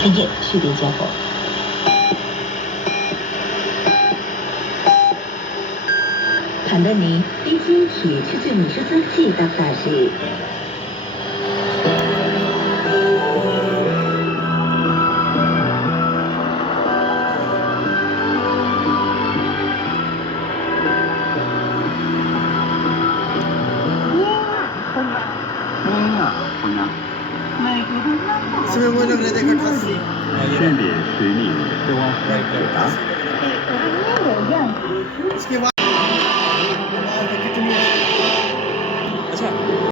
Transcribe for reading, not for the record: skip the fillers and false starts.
看见续订交货。판단이 AT&T 최초 미슈 설치 답사시 इसमें वो लोग ने देखा था 宣点水里多海表达。 इसके बाद